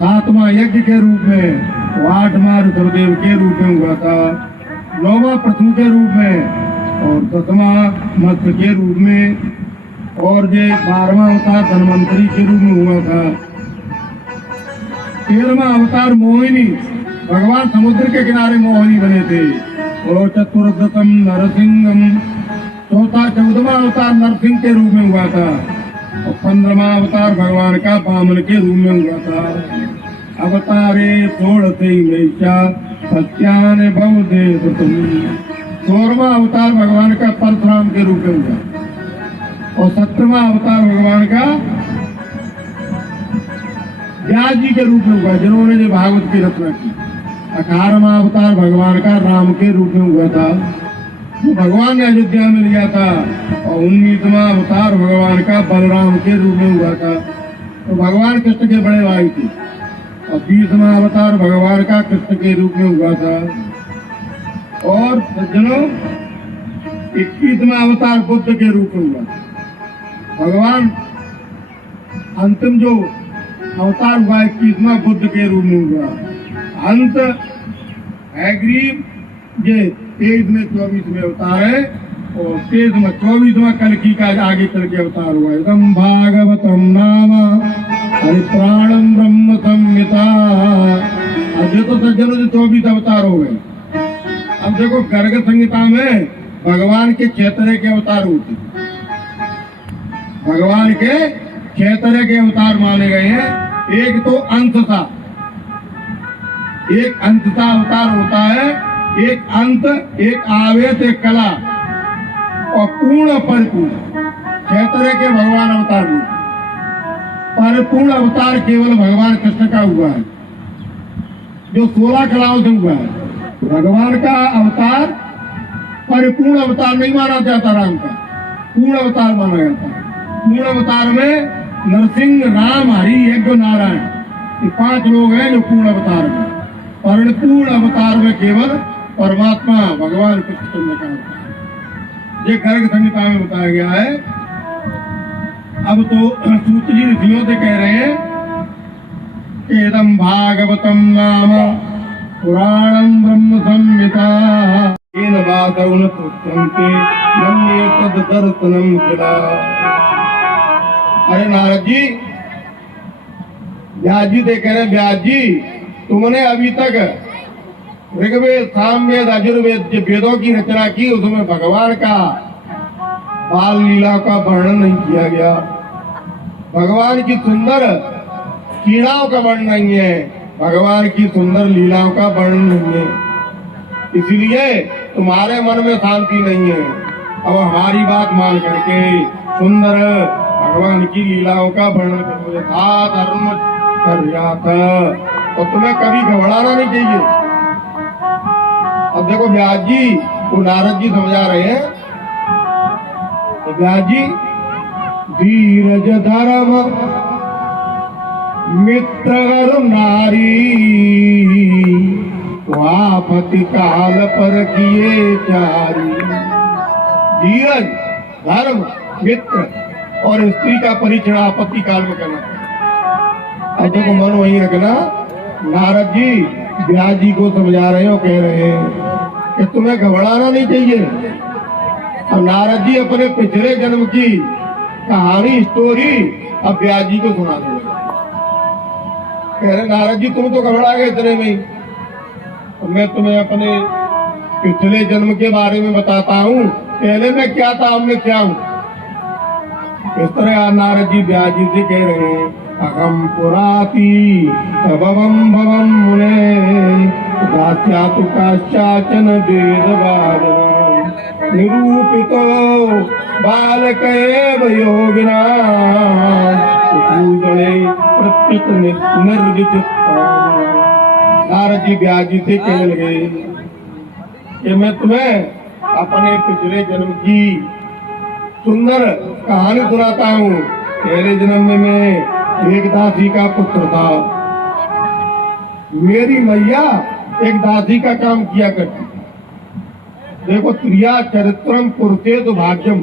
सातवां यज्ञ के रूप में, 8वां ऋषभदेव के रूप में हुआ था, 9वां पृथु के रूप में और 10वां मत्स्य के रूप में, और ये 12वां अवतार धन्वंतरी के रूप में हुआ था। 13वां अवतार मोहिनी, भगवान समुद्र के किनारे मोहिनी बने थे। और चतुर्दशम नरसिंहम, 14वां अवतार नरसिंह के रूप में हुआ था। और 15वां अवतार भगवान का वामन के रूप में हुआ था। अवतारे 16 सत्यान भवदेव तुम, 16वां अवतार भगवान का परशुराम के रूप में हुआ। और 17वां अवतार भगवान का व्यास जी के रूप में हुआ, जिन्होंने जो भागवत की रचना की। 18वां अवतार भगवान का राम के रूप में हुआ था, जो भगवान ने अयोध्या में लिया था। और 19वां अवतार भगवान का बलराम के रूप में हुआ था, तो भगवान कृष्ण के बड़े भाई थे। और 20वां अवतार भगवान का कृष्ण के रूप में हुआ था। और सज्जनों, 21वां अवतार बुद्ध के रूप में हुआ था। भगवान अंतिम जो अवतार हुआ 21वां बुद्ध के रूप में हुआ। अंत हैग्रीव ये 23वें 24वें अवतार है। और 23वां 24वां कल्कि का आगे चल के अवतार हुआ। एकदम भागवतम नाम हरिप्राणम ब्रह्म संहिता। अब देखो सज्जनों, जो 24 अवतार हो गए। अब देखो गर्ग संहिता में भगवान के 6 तरह के अवतार होते, भगवान के 6 तरह के अवतार माने गए हैं। एक तो अंतसा, एक अंतसा अवतार होता है। एक अंत, एक आवेश, एक कला और पूर्ण परिपूर्ण, 6 तरह के भगवान अवतार हुए। परिपूर्ण अवतार केवल भगवान कृष्ण का हुआ है, जो 16 कलाओं से हुआ है। भगवान का अवतार परिपूर्ण अवतार नहीं माना जाता, राम का पूर्ण अवतार माना जाता है। पूर्ण अवतार में नरसिंह, राम, हरि, यज्ञ, नारायण, ये 5 लोग हैं जो पूर्ण अवतार में। परिपूर्ण अवतार में केवल परमात्मा भगवान कृष्ण का अवतार, ये गर्ग संहिता में बताया गया है। अब तो सूत जी ऋषियों से कह रहे हैं कि इदं भागवतम नाम पुराणम ब्रह्म संहिता येन वादौन तुष्यन्ते मन्ये तद दर्शनम किला। अरे नारद जी, व्यास जी से कह रहे, व्यास जी तुमने अभी तक ऋग्वेद, सामवेद, यजुर्वेद जो वेदों की रचना की, उसमें भगवान का बाल लीला का वर्णन नहीं किया गया। भगवान की सुंदर क्रीड़ाओं का वर्णन नहीं है, भगवान की सुंदर लीलाओं का वर्णन नहीं है। इसलिए तुम्हारे मन में शांति नहीं है। अब हमारी बात मान करके सुंदर भगवान की लीलाओं का वर्णन करो, यथा धर्म कर्यात, और तुम्हें कभी घबराना नहीं चाहिए। अब देखो व्यास जी को नारद जी समझा रहे हैं, तो व्यास जी धीरज धर्म मित्र नारी, वापति काल पर किए चारी। धीरज, धर्म, मित्र और स्त्री का परीक्षण आपत्ति काल में करना चाहिए। अब देखो मन वहीं रखना। नारद जी व्यास जी को समझा रहे हो, कह रहे हैं कि तुम्हें घबराना नहीं चाहिए। अब नारद जी अपने पिछले जन्म की कहानी, स्टोरी अब व्यास जी को सुना दो। कह रहे नारद जी तुम तो घबरा गए इतने में ही, तो मैं तुम्हें अपने पिछले जन्म के बारे में बताता हूँ, पहले मैं क्या था, अब मैं क्या हूँ। इस तरह नारद जी व्यास जी से कह रहे हैं, अहम पुराती भवम भवम मुने दास्यातु काश्चाचन वेदवादनम् निरूपितो बालकैव योगिना पूजने प्रत्युत निर्विचित्ता। नारद जी व्यास जी से कहने लगे कि मैं तुम्हें अपने पिछले जन्म की सुंदर कहानी सुनाता हूँ। पहले जन्म में मैं एक दासी का पुत्र था। मेरी मैया एक दासी का काम किया करती। देखो, त्रिया चरित्रम पुरुषे तो भाग्यम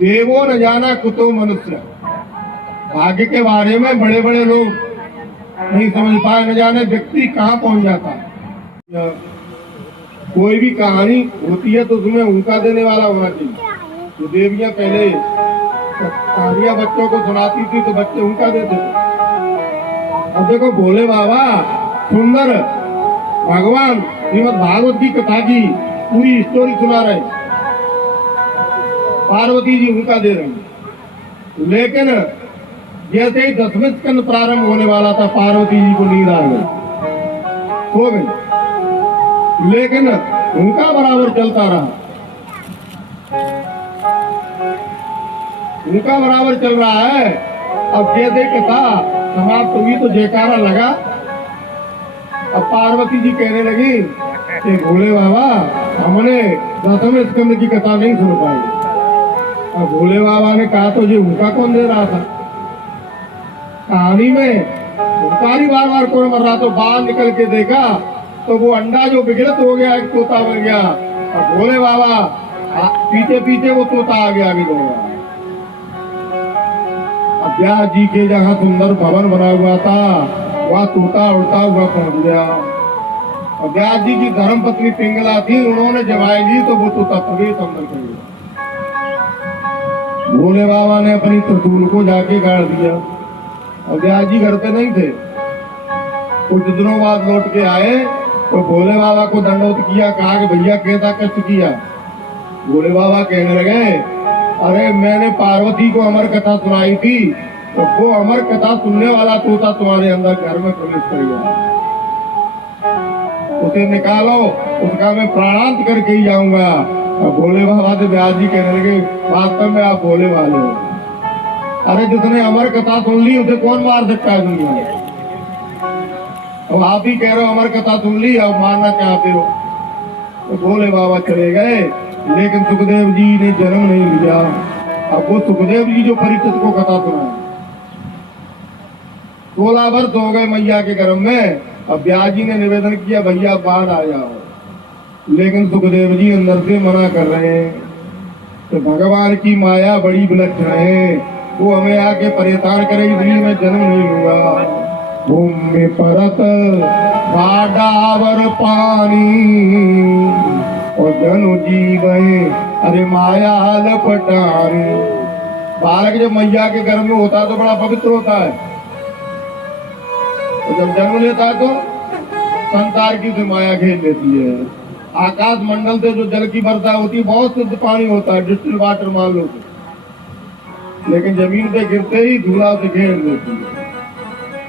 देवो न जाना कुतो मनुष्य। भाग्य के बारे में बड़े बड़े लोग नहीं समझ पाए, न जाने व्यक्ति कहाँ पहुंच जाता है। कोई भी कहानी होती है तो उसमें उनका देने वाला होना चाहिए। तो देवियां पहले कहानियां बच्चों को सुनाती थी तो बच्चे उनका देते थे। अब देखो भोले बाबा सुंदर भगवान श्रीमद भागवत की कथा की पूरी स्टोरी सुना रहे, पार्वती जी उनका दे रहे। लेकिन जैसे ही 10वें स्कंद प्रारंभ होने वाला था, पार्वती जी को नींद आ गई, सो गई। लेकिन उनका बराबर चलता रहा, उनका बराबर चल रहा है। अब जैसे कथा समाप्त हुई तो जयकारा लगा। अब पार्वती जी कहने लगी कि भोले बाबा हमने 10वें स्कंद की कथा नहीं सुन पाई। अब भोले बाबा ने कहा तो ये उनका कौन दे रहा था? कहानी में भुकारी बार बार कौन मर रहा, तो बाहर निकल के देखा तो वो अंडा जो विघटित हो गया, एक तोता बन गया। अब भोले बाबा पीछे पीछे वो तोता आ गया, भी हो अब व्यास जी के जहाँ सुंदर भवन बना हुआ था वह तोता उड़ता हुआ पहुंच गया। और व्यास जी की धर्म पत्नी पिंगला थी, उन्होंने जमाई ली तो वो तोता प्रवेश अंदर कर गया। भोले बाबा ने अपनी त्रिशूल को जाके गाड़ दिया। और व्यास जी घर पे नहीं थे, कुछ दिनों बाद लौट के आए तो भोले बाबा को दंडोत किया, कहा कि भैया कैसा कष्ट किया। भोले बाबा कहने लगे, अरे मैंने पार्वती को अमर कथा सुनाई थी तो वो अमर कथा सुनने वाला तोता तुम्हारे अंदर घर में प्रवेश कर गया, उसे निकालो, उसका मैं प्राणांत करके ही जाऊंगा। और भोले बाबा से व्यास जी कहने लगे, वास्तव में आप भोले वाले हो। अरे जिसने अमर कथा सुन ली उसे कौन मार सकता है दुनिया में? अब आप ही कह रहे हो अमर कथा सुन ली, अब मारना चाहते हो। तो भोले बाबा चले गए, लेकिन सुखदेव जी ने जन्म नहीं लिया। अब वो सुखदेव जी जो परीक्षित को कथा सुनाए, 16 वर्ष हो गए मैया के गर्भ में। अब व्यास जी ने निवेदन किया, भैया बाहर आ जाओ, लेकिन सुखदेव जी अंदर से मना कर रहे हैं। तो भगवान की माया बड़ी विलक्षण है, वो हमें आके परेशान करेगी, इसलिए मैं जन्म नहीं लूंगा। भूमि परत डावर पानी और जनु जीवे, अरे माया लपटानी। बालक जब मैया के गर्भ में होता है तो बड़ा पवित्र होता है, और जब जन्म लेता है तो संसार की से माया घेर लेती है। आकाश मंडल से जो जल की वर्षा होती है बहुत शुद्ध पानी होता है, डिस्टिल वाटर मान लो, लेकिन जमीन पे गिरते ही धूला से घेर लेती है।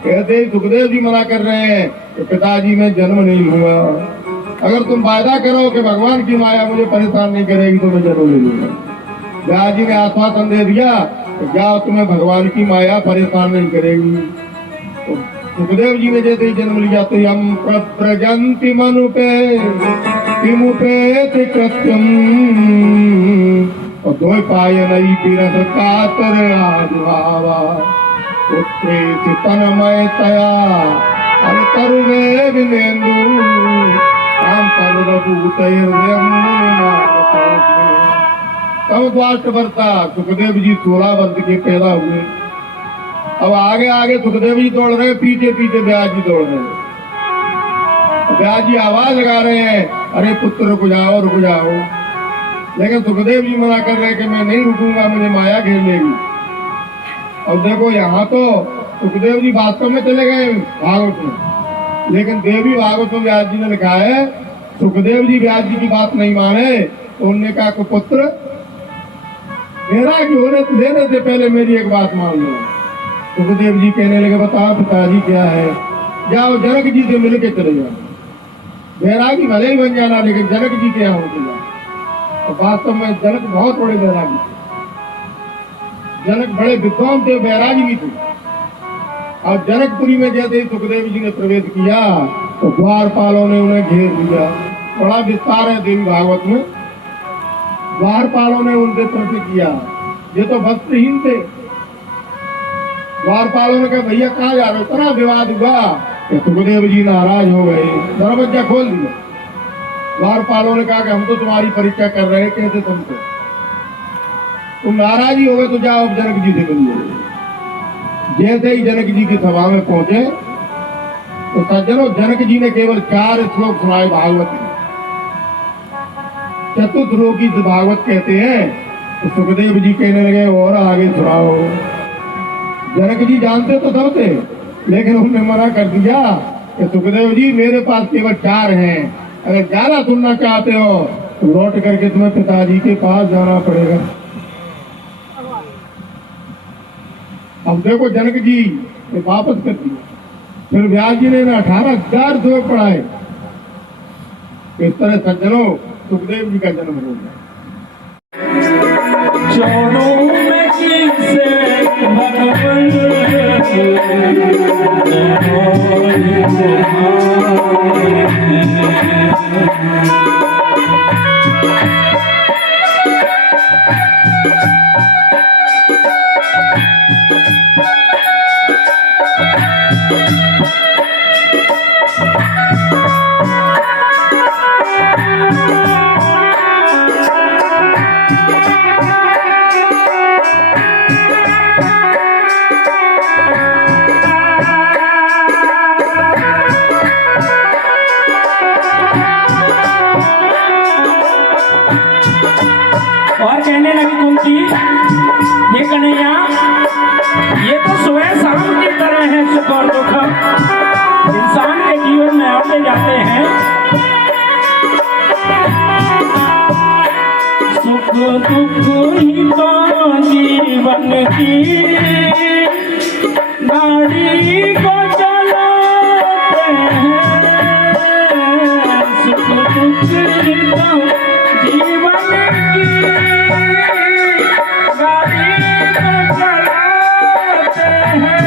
कहते ही सुखदेव जी मना कर रहे हैं तो पिताजी मैं जन्म नहीं लूंगा। अगर तुम वायदा करो कि भगवान की माया मुझे परेशान नहीं करेगी तो मैं जन्म ले लूंगा। व्यास जी ने आश्वासन दे दिया तो जाओ, तुम्हें भगवान की माया परेशान नहीं करेगी। तो सुखदेव जी ने जैसे ही जन्म लिया तो यम प्रजंति मनुपे किमुपेति कृत्यम, और दो पाय नई पीरस कातर आजभावा, उत्ते तनमय तया अरे तरुवे विनेन्दु काम तब वर्षा सुखदेव जी 16 वर्ष के पैदा हुए। अब आगे आगे सुखदेव जी दौड़ रहे, पीछे पीछे व्यास जी दौड़ रहे। व्यास जी आवाज लगा रहे हैं, अरे पुत्र रुक जाओ रुक जाओ, लेकिन सुखदेव जी मना कर रहे कि मैं नहीं रुकूंगा, मुझे माया घेर लेगी। अब देखो यहाँ तो सुखदेव जी वास्तव में चले गए भागवत में, लेकिन देवी भागवत में व्यास जी ने लिखा है सुखदेव जी व्यास जी की बात नहीं माने तो उन्होंने कहा कि पुत्र मेरा की होने देने से पहले मेरी एक बात मान लो। सुखदेव जी कहने लगे, बताओ पिताजी क्या है? जाओ जनक जी से मिल के चले जाओ, बैरागी भले ही बन जाना, लेकिन जनक जी के यहाँ होते जाओ। और वास्तव में जनक बहुत बड़े बैरागी थे, जनक बड़े विद्वान थे, बैरागी भी थे। और जनकपुरी में जैसे ही सुखदेव जी ने प्रवेश किया तो द्वारपालों ने उन्हें घेर लिया। बड़ा विस्तार है देवी भागवत में। द्वारपालों ने उनसे प्रश्न किया, ये तो भक्तहीन थे। द्वारपालों ने कहा, भैया कहाँ जा रहे हो? इतना विवाद हुआ कि सुखदेव जी नाराज हो गए, दरवाजा खोल दिया। द्वारपालों ने कहा कि हम तो तुम्हारी परीक्षा कर रहे हैं, कैसे तुमको? तुम नाराज ही हो गए तो जाओ अब जनक जी से मिलिए। जैसे ही जनक जी की सभा में पहुंचे तो सज्जनों, जनक जी ने केवल 4 श्लोक सुनाए भागवत में। चतुर्श्लोकी भागवत कहते हैं। तो सुखदेव जी कहने लगे और आगे सुनाओ। जनक जी जानते तो सब थे, लेकिन उन्होंने मना कर दिया कि सुखदेव जी मेरे पास केवल 4 हैं, अगर 11 सुनना चाहते हो तो लौट करके तुम्हें पिताजी के पास जाना पड़ेगा। अब देखो, जनक जी ने वापस कर दिया। फिर व्यास जी ने 18,000 श्लोक पढ़ाए। इस तरह सज्जनों सुखदेव जी का जन्म हो गया। और कहने लगी कुंती, ये कन्हैया, ये तो सुबह शाम की तरह है। सुख और दुख इंसान के जीवन में आते जाते हैं। सुख दुख ही तो जीवन की गाड़ी को चलाते हैं। सुख दुख ही तो जीवन की गाड़ी को चलाते हैं।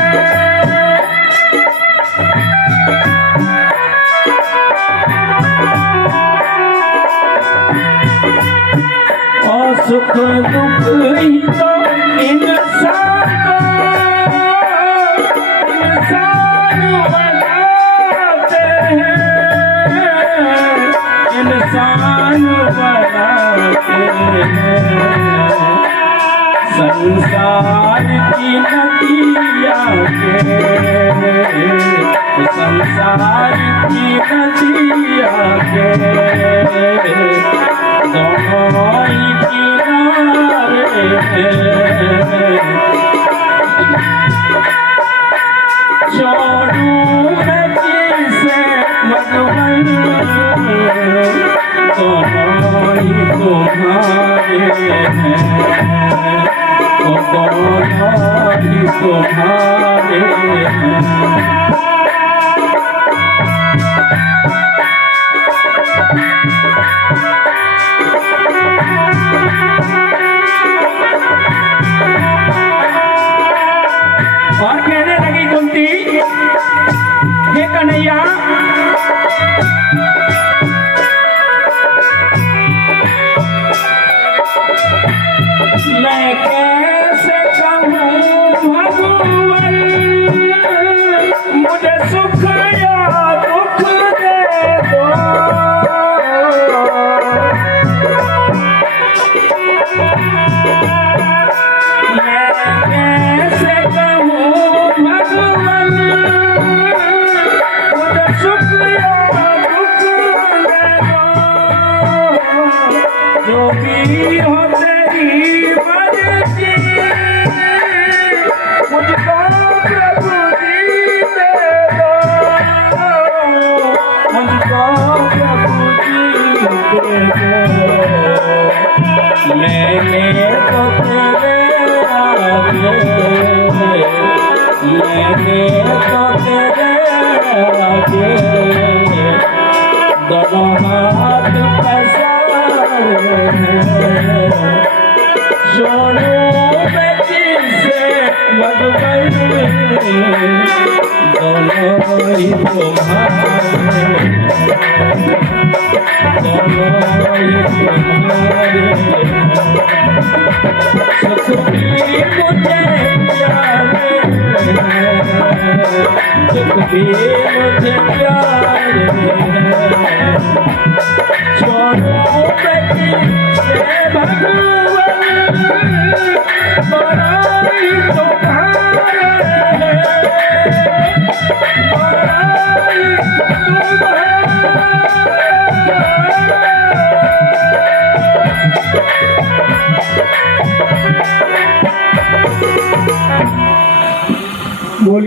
और सुख दुख ही तो इंसान बनाते हैं। इंसान बनाते हैं। संसार की नदियाँ के, संसार की नदियाँ के दोनों ही किनारे हैं। छोड़ूं मैं किसे मधुबन, दोनों ही तुम्हारे हैं। दोनों ही तुम्हारे हैं। और कहने लगी कुंती, हे कन्हैया, मैं कैसे कहूँ भगवान, मुझे सुख या दुख दे दो। जो भी हो तेरी मर्जी, मुझको प्रभु जी दे दो। मुझको प्रभु जी दे दो। मैंने तो तेरे आगे, मैंने तो तेरे आगे दोनों हाथ पसारे हैं। छोड़ो मैं किसे मधुबन, दोनों ही तुम्हारे, दोनों ही तुम्हारे। सुख भी मुझे प्यारे हैं, सुख भी मुझे प्यारे हैं। छोड़ो मैं किसे भगवान, बड़ा ही तुम्हारे